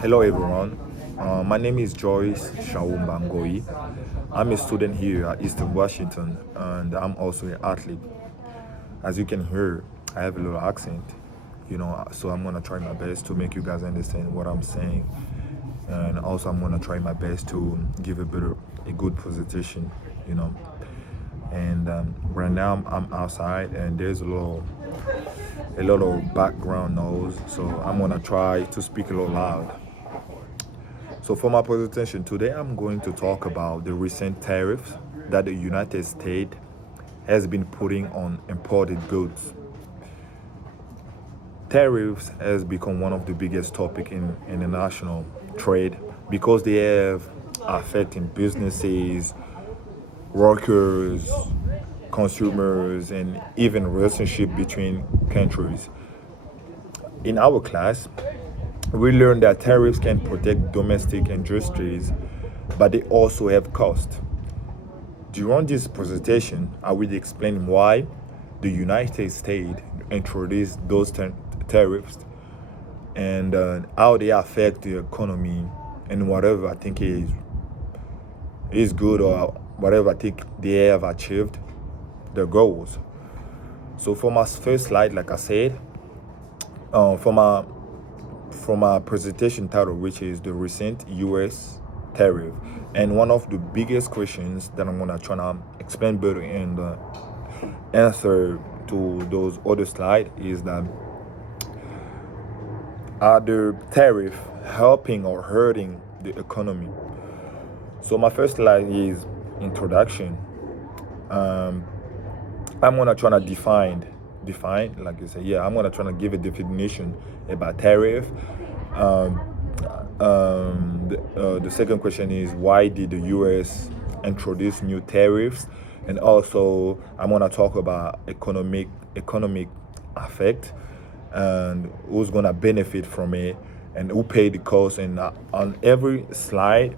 Hello everyone. My name is Joyce Shaumba Ngoi. I'm a student here at Eastern Washington and I'm also an athlete. As you can hear, I have a little accent, so I'm gonna try my best to make you guys understand what I'm saying. And also I'm gonna try my best to give a good presentation, you know. And right now I'm outside and there's a little background noise, so I'm gonna try to speak a little loud. So for my presentation today, I'm going to talk about the recent tariffs that the United States has been putting on imported goods. Tariffs has become one of the biggest topic in international trade because they have affecting businesses, workers, consumers, and even relationship between countries. In our class, we learned that tariffs can protect domestic industries, but they also have cost. During this presentation, I will explain why the United States introduced those tariffs and how they affect the economy and whatever I think is good or whatever I think they have achieved their goals. So for my first slide, like I said, for my presentation title, which is the recent U.S. tariff, and one of the biggest questions that I'm gonna try to explain better and answer to those other slides is that are the tariff helping or hurting the economy? So my first slide is introduction. Um, I'm gonna try to define, like you say, yeah. I'm gonna try to give a definition about tariff. Um, the second question is why did the U.S. introduce new tariffs, and also I'm gonna talk about economic effect and who's gonna benefit from it and who paid the cost. And on every slide,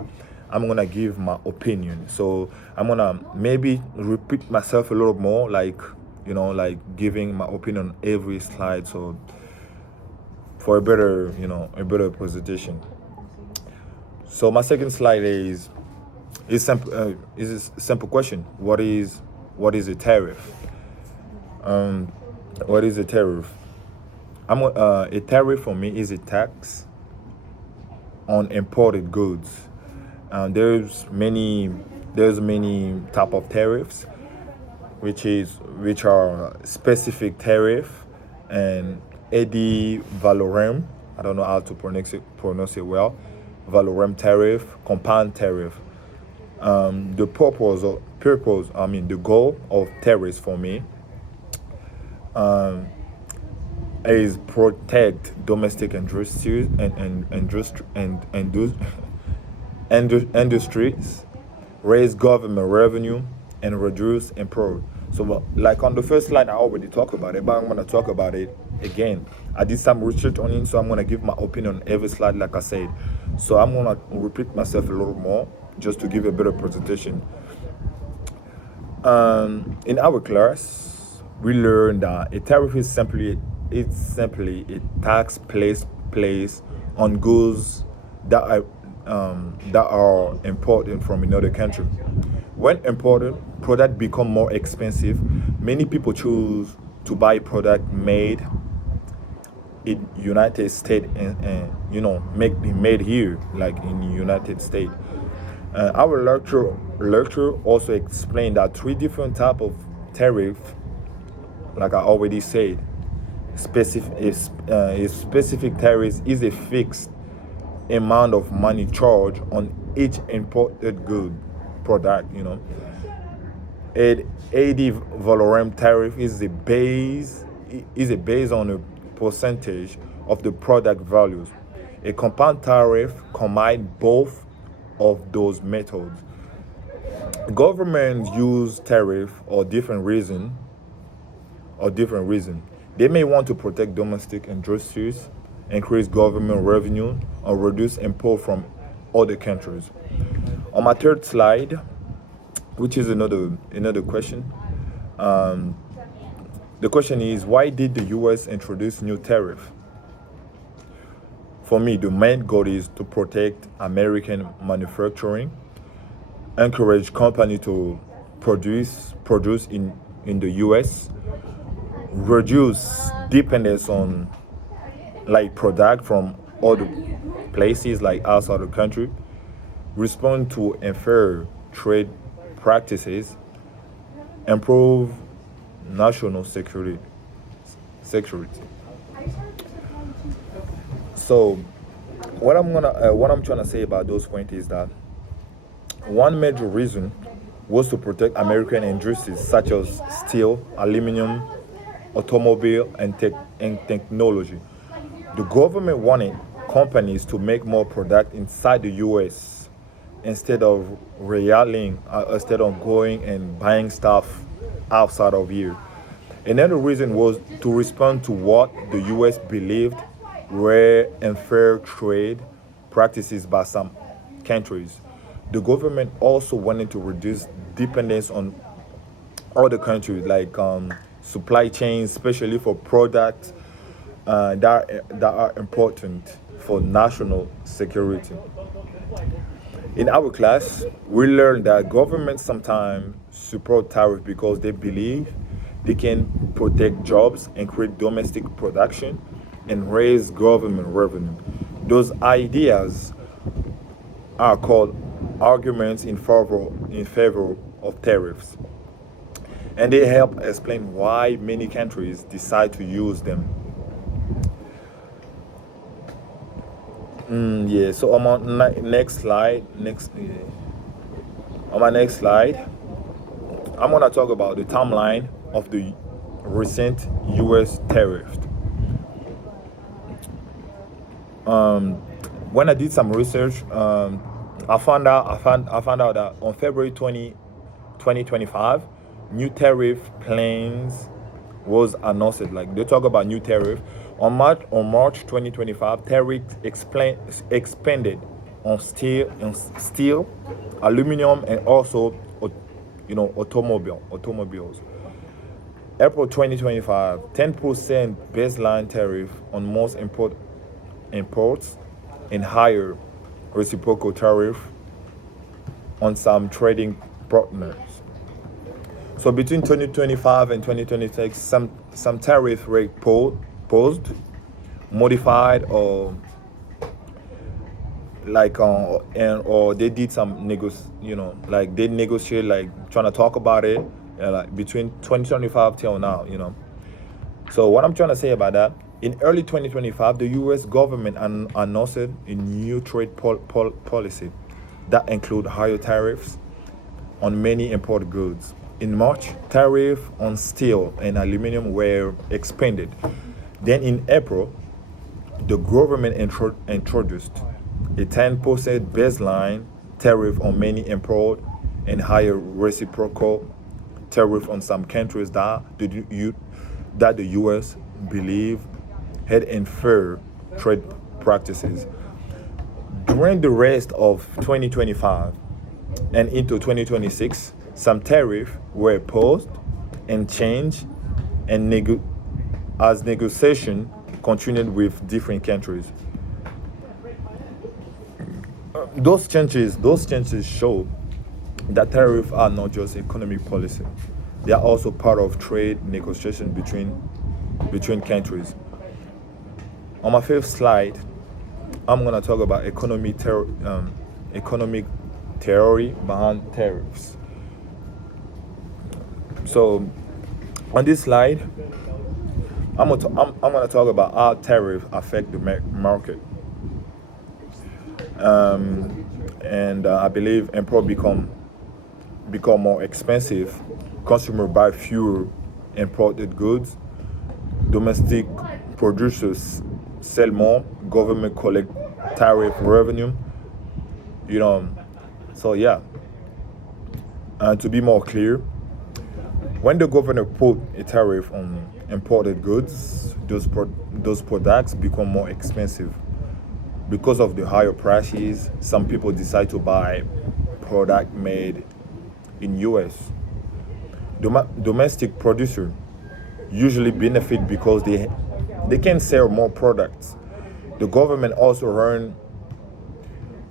I'm gonna give my opinion. So I'm gonna maybe repeat myself a little more, like giving my opinion on every slide. So for a better presentation. So my second slide is simple. Is a simple question. What is a tariff? Um, what is a tariff? A tariff for me is a tax on imported goods. There's many type of tariffs, which are specific tariff and ad valorem. I don't know how to pronounce it well. Valorem tariff, compound tariff. The goal of tariffs for me is protect domestic industries and industries, raise government revenue, and reduce import. So, like on the first slide, I already talked about it, but I'm gonna talk about it again. I did some research on it, so I'm gonna give my opinion on every slide, like I said. So I'm gonna repeat myself a little more just to give a better presentation. In our class, we learned that a tariff is simply a tax placed on goods that are imported from another country. When imported product become more expensive, many people choose to buy product made in United States and made here, like in the United States. Our lecture also explained that three different type of tariff, like I already said. A specific tariff is a fixed amount of money charged on each imported good product. Ad valorem tariff is a base on a percentage of the product values. A compound tariff combines both of those methods. Governments use tariff or different reason. They may want to protect domestic industries, increase government revenue, or reduce import from other countries. On my third slide, which is another question, um, the question is why did the U.S. introduce new tariff? For me, the main goal is to protect American manufacturing, encourage company to produce in the US, reduce dependence on like product from other places like outside the country, respond to unfair trade practices, improve national security. So what I'm trying to say about those points is that one major reason was to protect American industries such as steel, aluminum, automobile, and technology. The government wanted companies to make more product inside the US instead of going and buying stuff outside of here. Another reason was to respond to what the US believed were unfair trade practices by some countries. The government also wanted to reduce dependence on other countries like supply chains, especially for products that are important for national security. In our class, we learned that governments sometimes support tariffs because they believe they can protect jobs and create domestic production and raise government revenue. Those ideas are called arguments in favor of tariffs, and they help explain why many countries decide to use them. Yeah. So on my next slide, I'm gonna talk about the timeline of the recent U.S. tariff. Um, when I did some research, I found out that on February 2025, new tariff plans was announced. Like they talk about new tariff on March 2025. Expanded on steel, aluminum, and also automobiles. April 2025, 10% baseline tariff on most imports and higher reciprocal tariff on some trading partners. So between 2025 and 2026, some tariff rate posed, modified, or or they did some like they negotiate, like trying to talk about it, like between 2025 till now. So what I'm trying to say about that, in early 2025, the U.S. government announced a new trade policy that include higher tariffs on many imported goods. In March, tariffs on steel and aluminum were expanded. Then in April, the government introduced a 10% baseline tariff on many import and higher reciprocal tariff on some countries that the U.S. believe had unfair trade practices. During the rest of 2025 and into 2026, some tariffs were paused and changed, and as negotiation continued with different countries. Those changes show that tariffs are not just economic policy; they are also part of trade negotiation between countries. On my fifth slide, I'm gonna talk about economic theory behind tariffs. So on this slide, I'm gonna talk about how tariffs affect the market, and I believe import become more expensive. Consumer buy fewer imported goods. Domestic producers sell more. Government collect tariff revenue. You know, so yeah. And to be more clear, when the government put a tariff on imported goods, those products become more expensive. Because of the higher prices, some people decide to buy product made in US. Domestic producer usually benefit because they can sell more products. The government also earn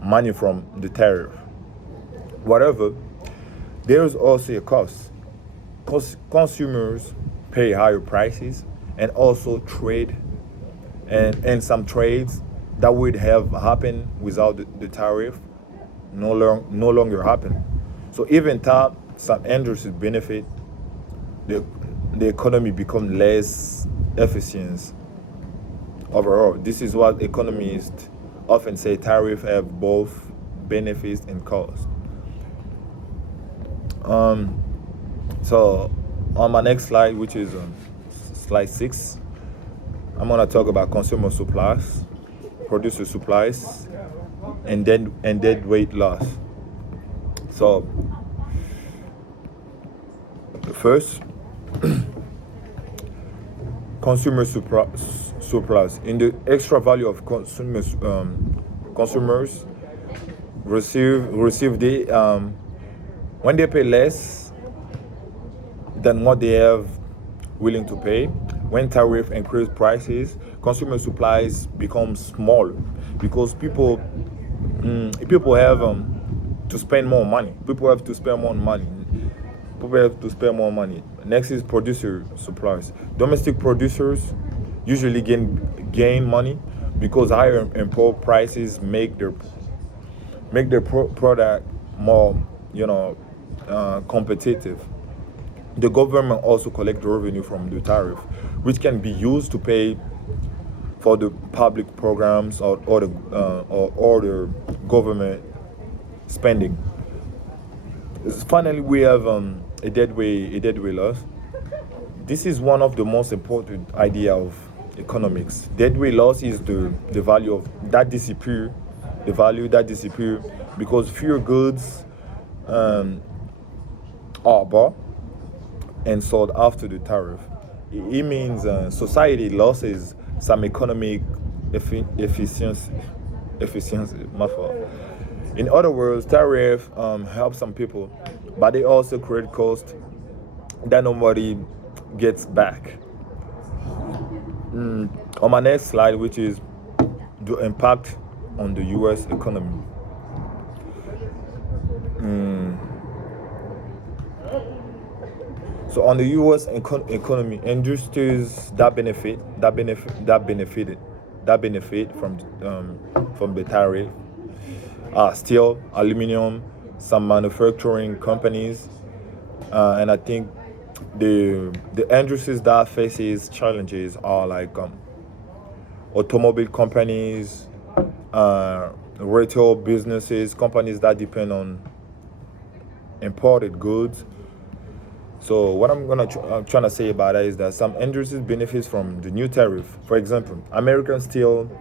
money from the tariff. Whatever, there is also a cost. Consumers pay higher prices, and also trade and some trades that would have happened without the tariff no longer happen. So even though some industries benefit, the, the economy become less efficient overall. This is what economists often say: tariff have both benefits and costs. So on my next slide, which is slide 6, I'm gonna talk about consumer supplies, producer supplies, and dead weight loss. So first, consumer surplus. In the extra value of consumers receive the when they pay less than what they have willing to pay. When tariff increase prices, consumer supplies become smaller because people have to spend more money. People have to spend more money. Next is producer supplies. Domestic producers usually gain money because higher import prices make their product more, competitive. The government also collects revenue from the tariff, which can be used to pay for the public programs or the government spending. Finally, we have a dead weight loss. This is one of the most important idea of economics. Dead weight loss is the value of that disappear, the value that disappear because fewer goods are bought and sold after the tariff. It means society loses some economic efficiency. My fault. In other words, tariff help some people, but they also create cost that nobody gets back. On my next slide, which is the impact on the U.S. economy. So on the U.S. economy, industries that benefit from the tariff are steel, aluminum, some manufacturing companies, and I think the industries that faces challenges are like automobile companies, retail businesses, companies that depend on imported goods. So what I'm trying to say about that is that some industries benefits from the new tariff. For example, American steel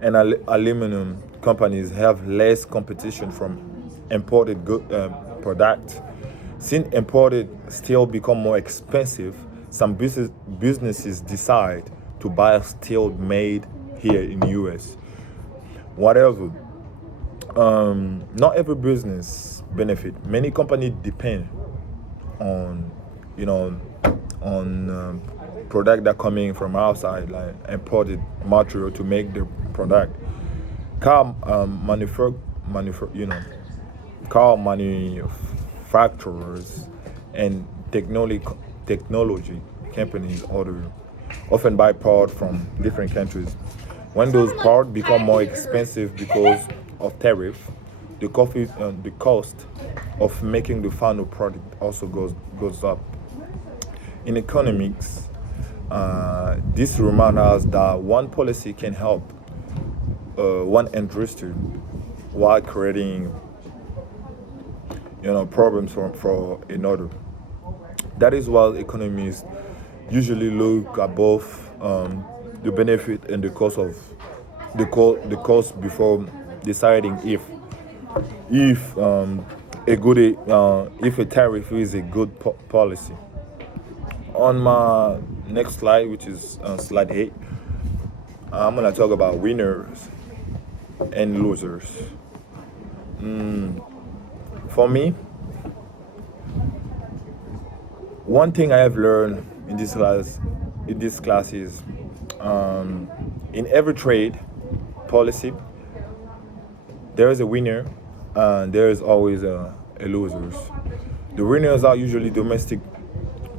and aluminum companies have less competition from imported products. Since imported steel become more expensive, some businesses decide to buy steel made here in the U.S. Whatever. Not every business benefit. Many companies depend on product that coming from outside, like imported material to make the product. Car car manufacturers and technology companies often buy parts from different countries. When those parts become more expensive because of tariff, the cost of making the final product also goes up. In economics, this reminds us that one policy can help one industry while creating problems for another. That is why economists usually look at both the benefit and the cost of the cost before deciding if a tariff is a good policy. On my next slide, which is slide 8, I'm gonna talk about winners and losers. For me, one thing I have learned in this class is In every trade policy, there is a winner and there is always a losers. The winners are usually domestic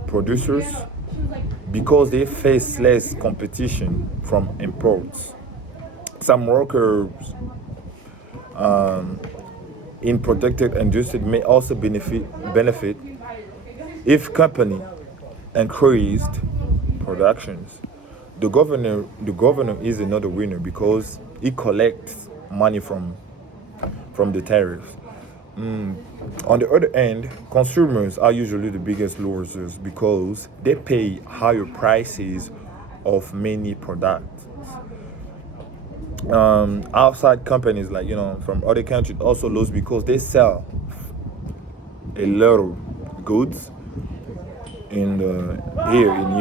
producers because they face less competition from imports. Some workers in protected industry may also benefit if company increased productions. The governor is another winner because he collects money from the tariff. On the other hand, consumers are usually the biggest losers because they pay higher prices of many products. Outside companies, like from other countries, also lose because they sell a lot of goods in the here in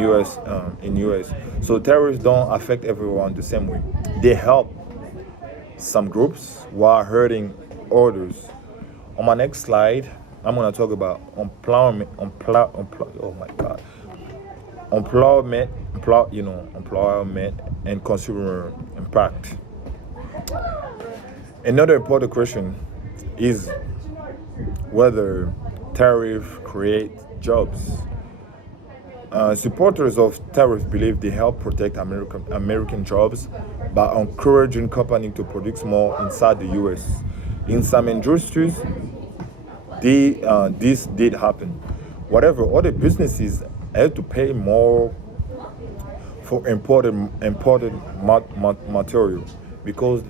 US. So tariffs don't affect everyone the same way. They help some groups while hurting others. On my next slide, I'm gonna talk about oh my God, employment and consumer impact. Another important question is whether tariff create jobs. Supporters of tariffs believe they help protect American jobs by encouraging companies to produce more inside the U.S. In some industries, this did happen. Whatever, other businesses had to pay more for imported material because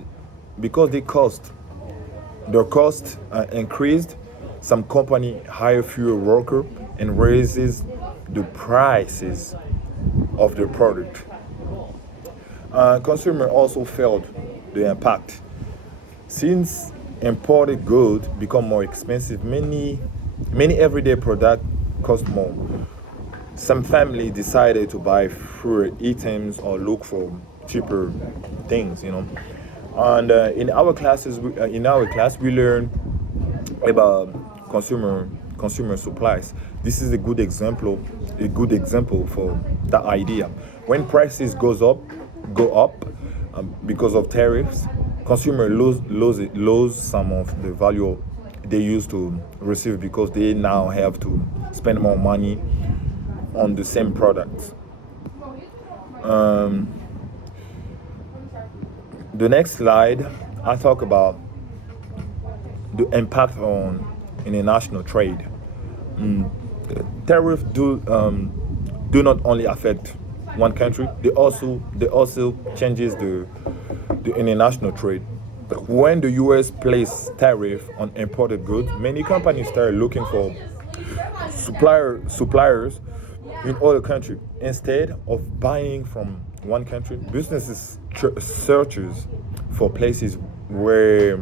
their cost increased. Some company hire fewer worker and raises the prices of the product. Consumer also felt the impact. Since imported goods become more expensive, many everyday products cost more. Some family decided to buy fewer items or look for cheaper things. And in our class, we learn about consumer supplies. This is a good example for that idea. When prices go up because of tariffs, consumer lose some of the value they used to receive because they now have to spend more money on the same products. Um, the next slide, I talk about the impact on international trade. Mm, Tariffs do not only affect one country; they also changes the international trade. When the U.S. placed tariff on imported goods, many companies started looking for suppliers in other countries. Instead of buying from one country, businesses searches for places where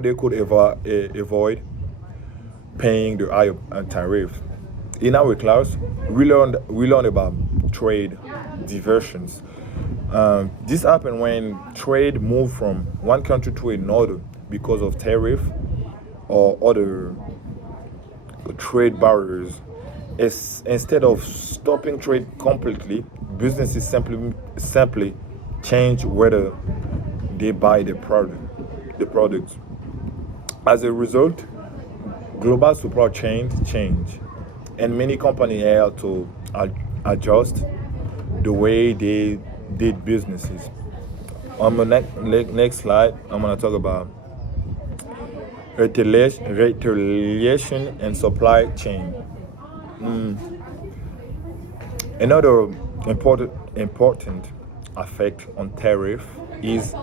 they could avoid paying the higher tariff. In our class, we learned about trade diversions. This happened when trade moved from one country to another because of tariff or other trade barriers. Instead of stopping trade completely, businesses simply change whether they buy the products. As a result, global supply chains change, and many companies had to adjust the way they did businesses. On the next slide, I'm going to talk about retaliation and supply chain. Another important effect on tariff is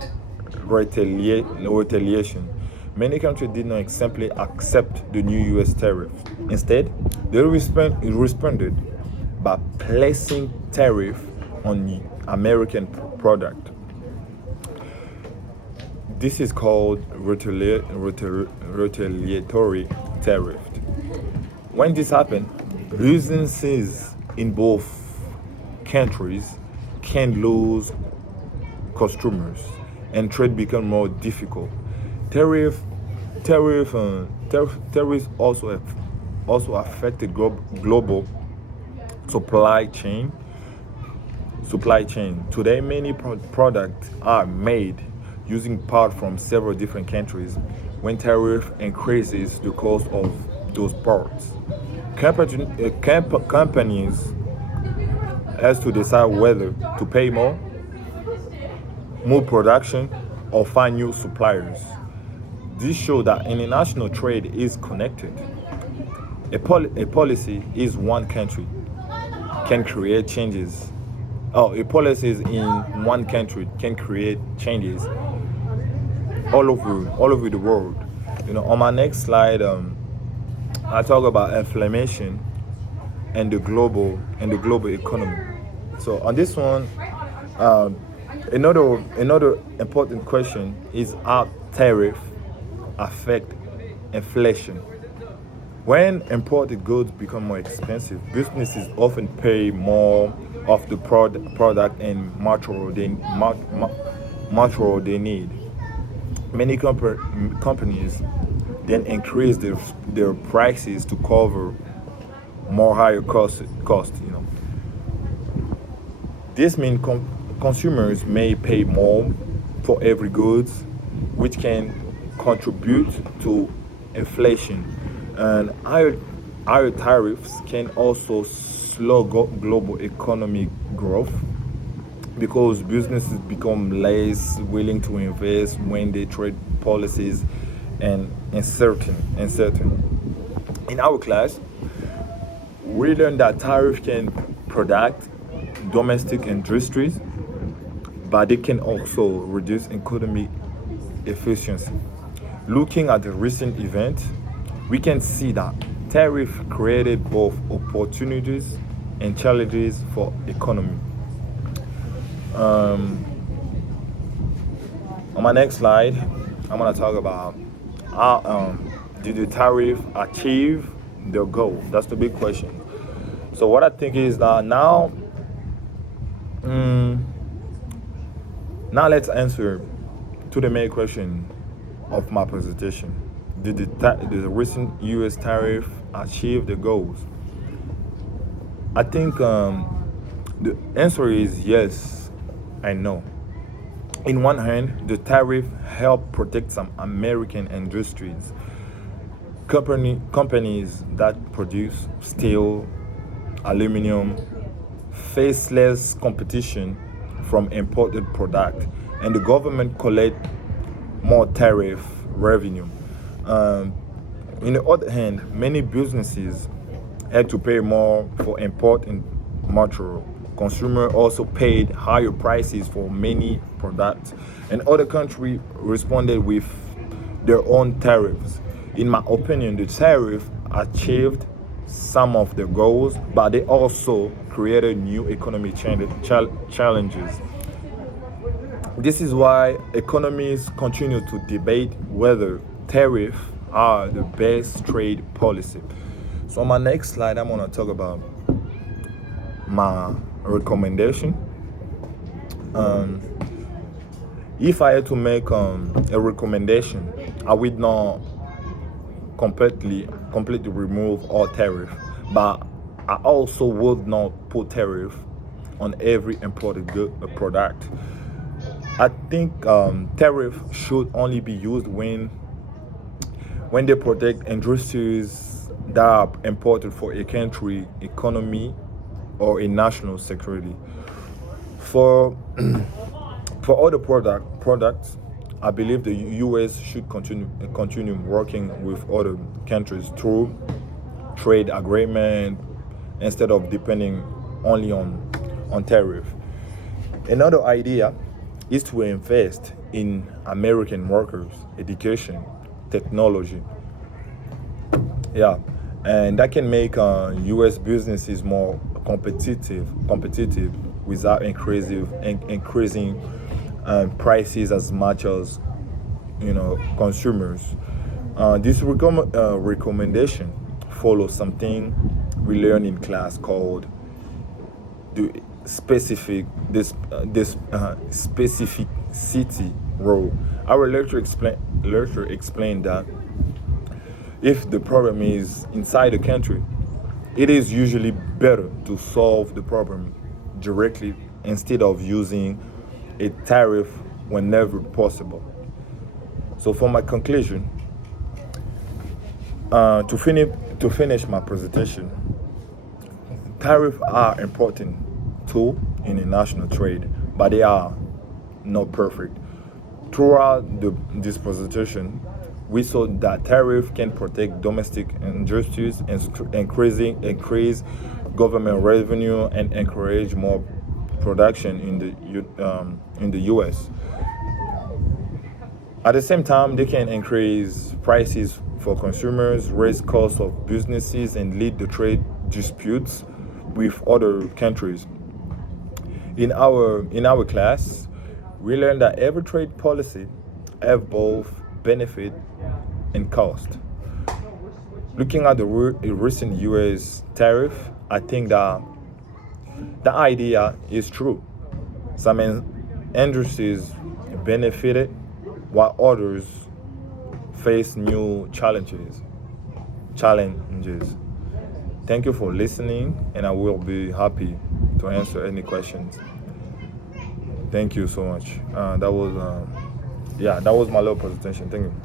retaliation. Many countries did not simply accept the new U.S. tariff. Instead, they responded by placing tariff on American product. This is called retaliatory tariff. When this happened, businesses in both countries can lose customers and trade become more difficult. Tariff, tariffs also affected global supply chain. supply chain. Today, many products are made using parts from several different countries. When tariff increases the cost of those parts, companies has to decide whether to pay more, move production, or find new suppliers. This shows that international trade is connected. A policy is one country can create changes. Oh, a policies in one country can create changes all over the world. On my next slide, I talk about inflammation and the global economy. So on this one, um, another important question is how tariff affect inflation. When imported goods become more expensive, businesses often pay more of the product and material they need. Many companies then increase their prices to cover more higher cost. This means consumers may pay more for every goods, which can contribute to inflation. And higher tariffs can also slow global economic growth because businesses become less willing to invest when their trade policies and uncertain. In our class, we learned that tariff can protect domestic industries, but it can also reduce economic efficiency. Looking at the recent event, we can see that tariff created both opportunities and challenges for economy. Um, on my next slide, I'm gonna talk about how did the tariff achieve their goal? That's the big question. So what I think is that mm, now let's answer to the main question of my presentation. Did the recent U.S. tariff achieve the goals? I think the answer is yes and no. In one hand, the tariff helped protect some American industries. Companies that produce steel, aluminum face less competition from imported product, and the government collect more tariff revenue. Um, in the other hand, many businesses had to pay more for important material. Consumer also paid higher prices for many products, and other countries responded with their own tariffs. In my opinion, the tariff achieved some of the goals, but they also created new economic challenges. This is why economists continue to debate whether tariffs are the best trade policy. So on my next slide, I'm gonna talk about my recommendation. Um, if I had to make a recommendation, I would not completely remove all tariff, but I also would not put tariff on every imported product. I think tariff should only be used when they protect industries that are important for a country economy or a national security. For for other products, I believe the U.S. should continue working with other countries through trade agreement instead of depending only on tariff. Another idea is to invest in American workers, education, technology. Yeah, and that can make U.S. businesses more competitive without increasing prices as much as consumers. This recommendation follows something we learned in class called the specificity rule. Our lecturer explained that if the problem is inside the country, it is usually better to solve the problem directly instead of using a tariff whenever possible. So for my conclusion, to finish my presentation, tariffs are important tool in international trade, but they are not perfect. Throughout this presentation, we saw that tariff can protect domestic industries and increase government revenue and encourage more production in the U.S. At the same time, they can increase prices for consumers, raise costs of businesses, and lead to trade disputes with other countries. In our class, we learned that every trade policy have both benefit and cost. Looking at the recent U.S. tariff, I think that the idea is true. Some industries benefited while others face new challenges. Thank you for listening, and I will be happy to answer any questions. Thank you so much. That was my little presentation. Thank you.